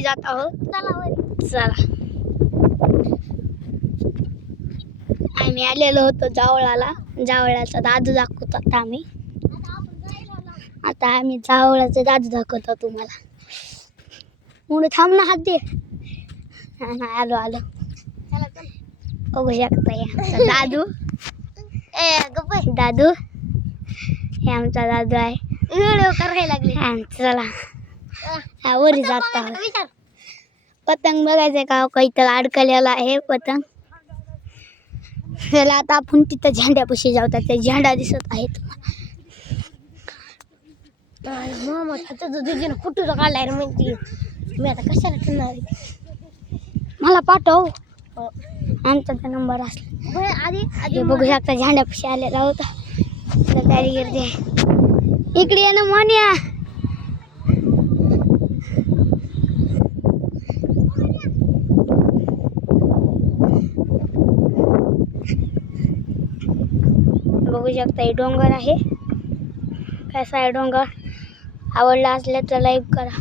जात आहोत. चला आम्ही आलेलो होतो जावळाचा दादू दाखवतो आता आम्ही जावळाचा दादू दाखवतो तुम्हाला. म्हणून थांब ना, हात दे. आलो बघू शकता दादू. दादू हे आमचा दादू आहे. व्हिडिओ करायला लागले. चला वरी जात आहोत. पतंग बघायचंय का? काहीतरी अडकलेला आहे पतंग. चला आता आपण तिथं झेंड्यापाशी जाऊ. त्या झेंडा दिसत आहे तुम्हाला. फोटो काढलाय म्हणते मी. आता कशाला ठेवणार? मला पाठव. आमचा तर नंबर असला. आधी बघू शकता झेंड्यापाशी आलेला होता. तयारी करते. इकडे ये ना मोन्या. बघू शकता हे डोंगर आहे. कसा आहे डोंगर? आवडला असल्यास तर लाईक करा.